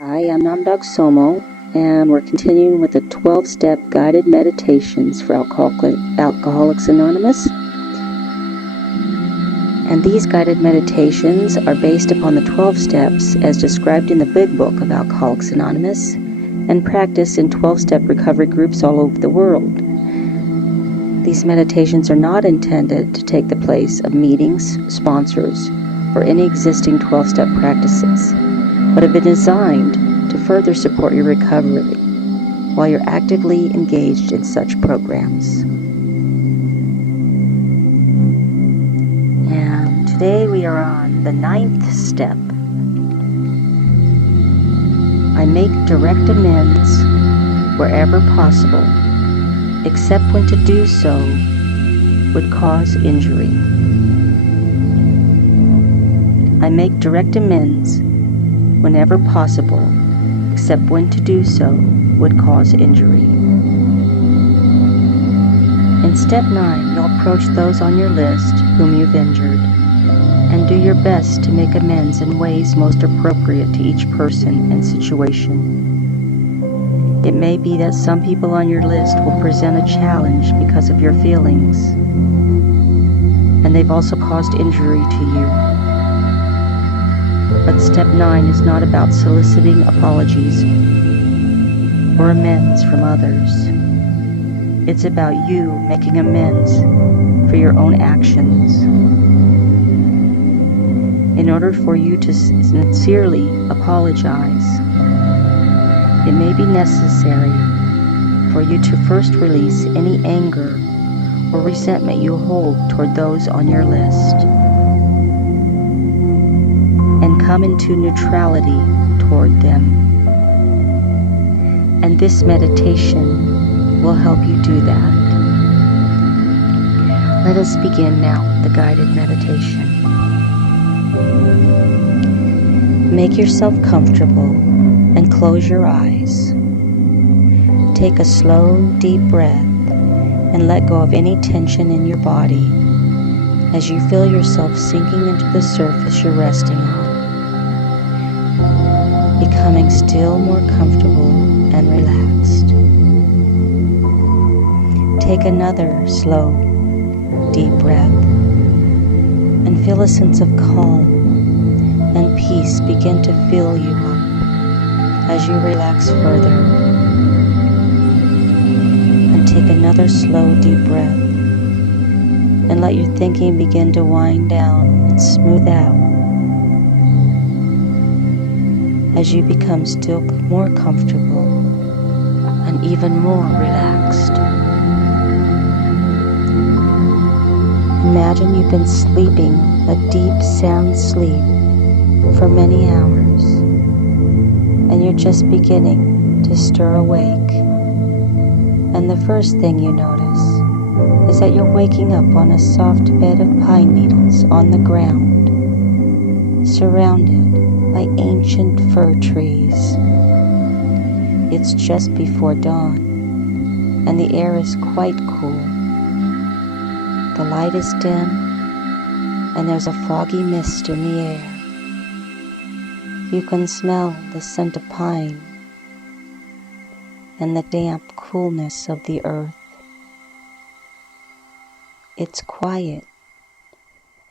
Hi, I'm Namdog Somo, and we're continuing with the 12-step guided meditations for Alcoholics Anonymous. And these guided meditations are based upon the 12 steps as described in the Big Book of Alcoholics Anonymous and practiced in 12-step recovery groups all over the world. These meditations are not intended to take the place of meetings, sponsors, or any existing 12-step practices, but have been designed to further support your recovery while you're actively engaged in such programs. And today we are on the 9th step. I make direct amends wherever possible, except when to do so would cause injury. I make direct amends whenever possible, except when to do so would cause injury. In step 9, you'll approach those on your list whom you've injured and do your best to make amends in ways most appropriate to each person and situation. It may be that some people on your list will present a challenge because of your feelings, and they've also caused injury to you. But step 9 is not about soliciting apologies or amends from others. It's about you making amends for your own actions. In order for you to sincerely apologize, it may be necessary for you to first release any anger or resentment you hold toward those on your list, and come into neutrality toward them. And this meditation will help you do that. Let us begin now with the guided meditation. Make yourself comfortable and close your eyes. Take a slow, deep breath and let go of any tension in your body as you feel yourself sinking into the surface you're resting on, becoming still more comfortable and relaxed. Take another slow, deep breath and feel a sense of calm and peace begin to fill you up as you relax further. And take another slow, deep breath and let your thinking begin to wind down and smooth out as you become still more comfortable and even more relaxed. Imagine you've been sleeping a deep, sound sleep for many hours, and you're just beginning to stir awake. And the first thing you notice is that you're waking up on a soft bed of pine needles on the ground, surrounded by ancient fir trees. It's just before dawn, and the air is quite cool. The light is dim, and there's a foggy mist in the air. You can smell the scent of pine and the damp coolness of the earth. It's quiet,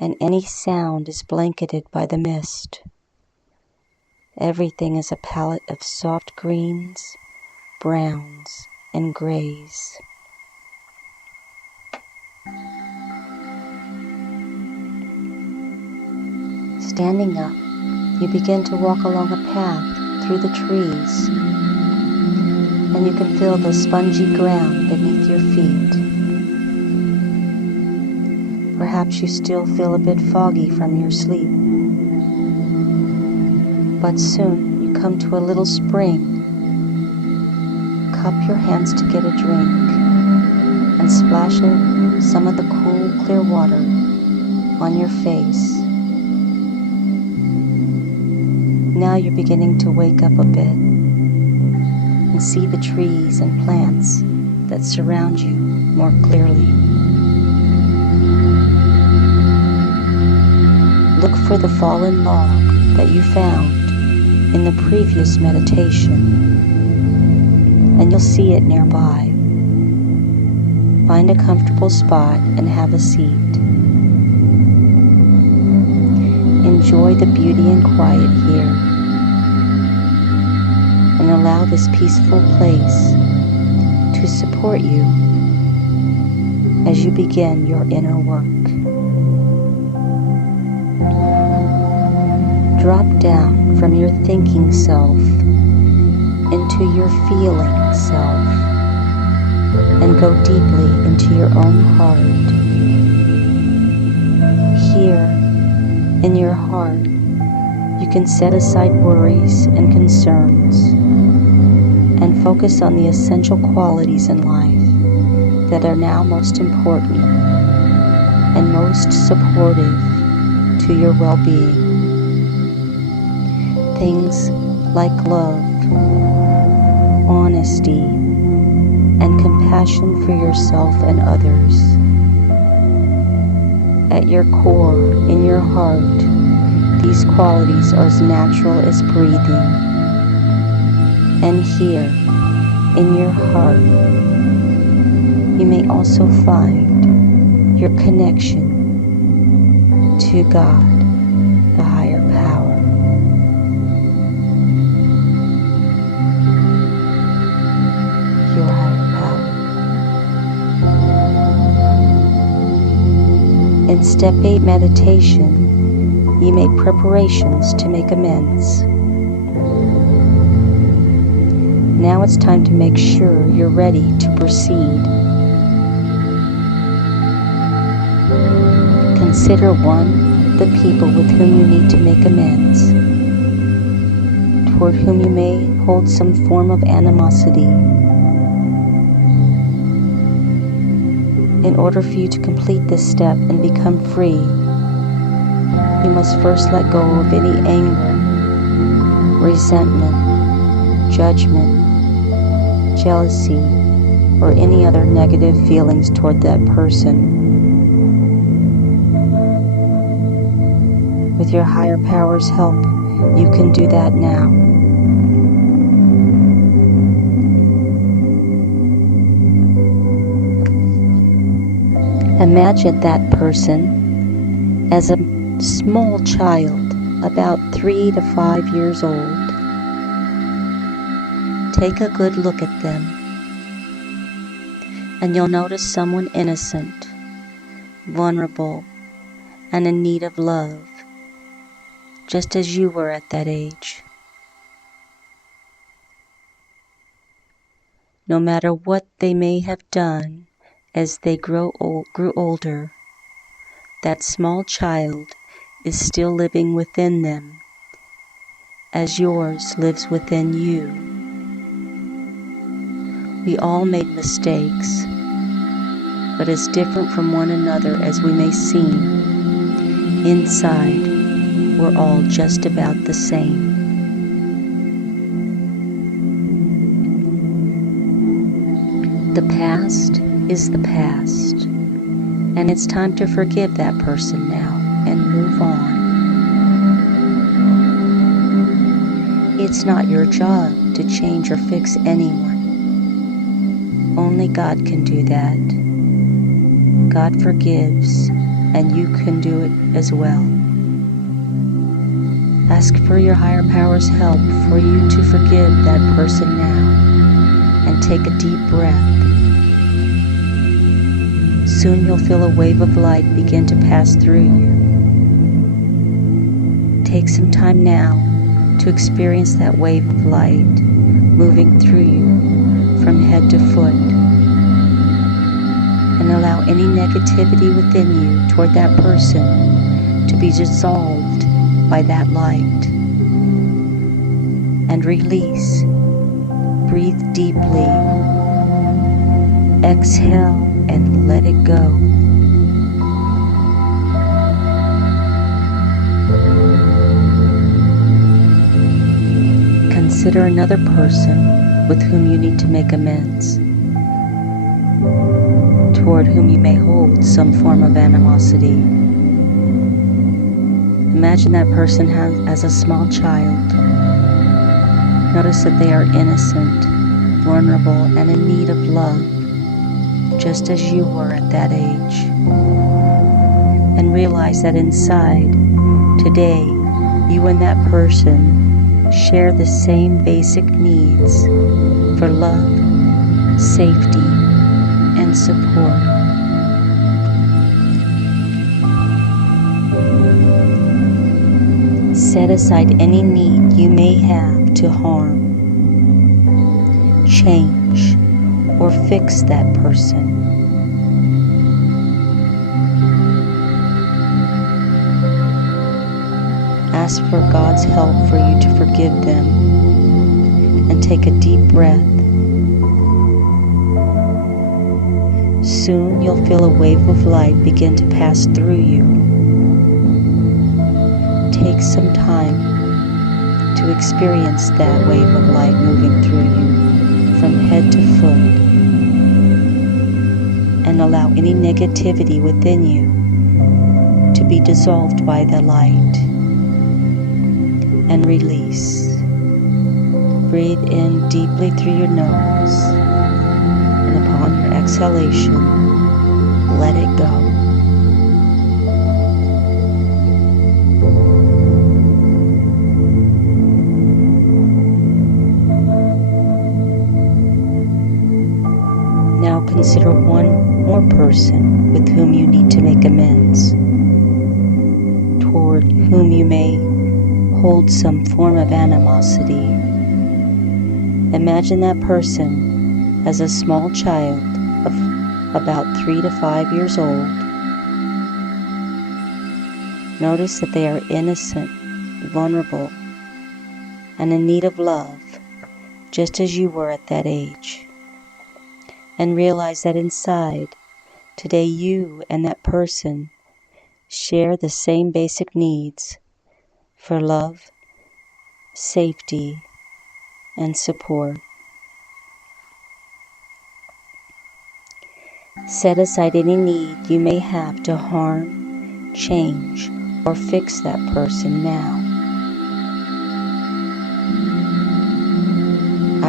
and any sound is blanketed by the mist. Everything is a palette of soft greens, browns, and grays. Standing up, you begin to walk along a path through the trees, and you can feel the spongy ground beneath your feet. Perhaps you still feel a bit foggy from your sleep, but soon you come to a little spring. Cup your hands to get a drink and splash in some of the cool, clear water on your face. Now you're beginning to wake up a bit and see the trees and plants that surround you more clearly. Look for the fallen log that you found in the previous meditation, and you'll see it nearby. Find a comfortable spot and have a seat. Enjoy the beauty and quiet here, and allow this peaceful place to support you as you begin your inner work. Drop down from your thinking self into your feeling self and go deeply into your own heart. Here, in your heart, you can set aside worries and concerns and focus on the essential qualities in life that are now most important and most supportive to your well-being. Things like love, honesty, and compassion for yourself and others. At your core, in your heart, these qualities are as natural as breathing. And here, in your heart, you may also find your connection to God, the higher power. Your higher power. In Step 8 meditation, you make preparations to make amends. Now it's time to make sure you're ready to proceed. Consider the people with whom you need to make amends, toward whom you may hold some form of animosity. In order for you to complete this step and become free, you must first let go of any anger, resentment, judgment, jealousy, or any other negative feelings toward that person. With your higher power's help, you can do that now. Imagine that person as a small child, about 3 to 5 years old. Take a good look at them, and you'll notice someone innocent, vulnerable, and in need of love, just as you were at that age. No matter what they may have done as they grew older, that small child is still living within them, as yours lives within you. We all made mistakes, but as different from one another as we may seem, inside we're all just about the same. The past is the past, and it's time to forgive that person now and move on. It's not your job to change or fix anyone. Only God can do that. God forgives, and you can do it as well. Ask for your higher power's help for you to forgive that person now, and take a deep breath. Soon you'll feel a wave of light begin to pass through you. Take some time now to experience that wave of light moving through you from head to foot, and allow any negativity within you toward that person to be dissolved by that light. And release. Breathe deeply. Exhale and let it go. Consider another person with whom you need to make amends, toward whom you may hold some form of animosity. Imagine that person as a small child, Notice that they are innocent, vulnerable, and in need of love, just as you were at that age. And realize that inside, today, you and that person share the same basic needs for love, safety, and support. Set aside any need you may have to harm, change, or fix that person. Ask for God's help for you to forgive them, and take a deep breath. Soon you'll feel a wave of light begin to pass through you. Take some time to experience that wave of light moving through you from head to foot, and allow any negativity within you to be dissolved by the light, and release. Breathe in deeply through your nose, and upon your exhalation, let it go. Now consider one more person with whom you need to make amends, toward whom you may hold some form of animosity. Imagine that person as a small child of about 3 to 5 years old. Notice that they are innocent, vulnerable, and in need of love, just as you were at that age. And realize that inside, today you and that person share the same basic needs for love, safety, and support. Set aside any need you may have to harm, change, or fix that person now.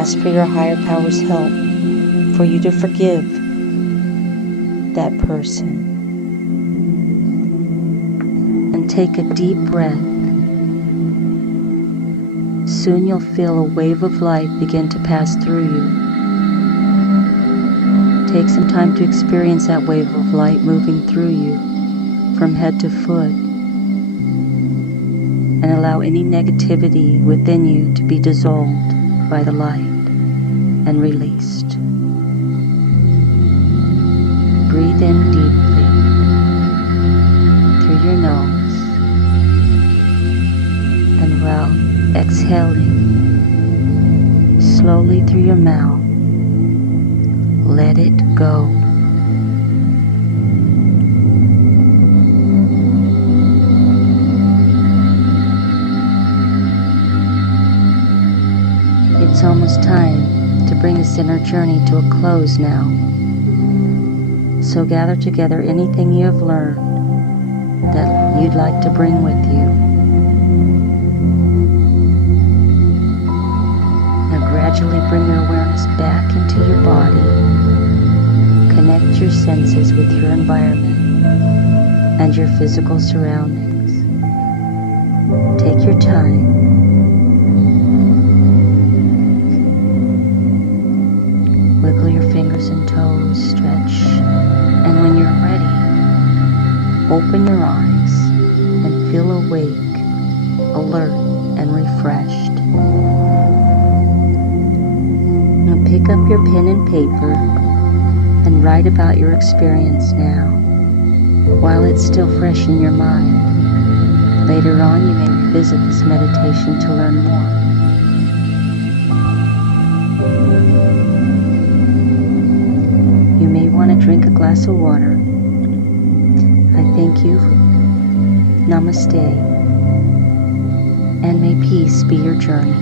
Ask for your higher power's help for you to forgive that person. And take a deep breath. Soon you'll feel a wave of light begin to pass through you. Take some time to experience that wave of light moving through you from head to foot, and allow any negativity within you to be dissolved by the light and released. Breathe in deeply through your nose, and while exhaling slowly through your mouth, let it go. It's almost time to bring this inner journey to a close now. So gather together anything you have learned that you'd like to bring with you. Now gradually bring your awareness back into your body. Connect your senses with your environment and your physical surroundings. Take your time. Wiggle your fingers and toes, stretch, and when you're ready, open your eyes and feel awake, alert, and refreshed. Now pick up your pen and paper and write about your experience now, while it's still fresh in your mind. Later on, you may revisit this meditation to learn more. You may want to drink a glass of water. I thank you. Namaste. And may peace be your journey.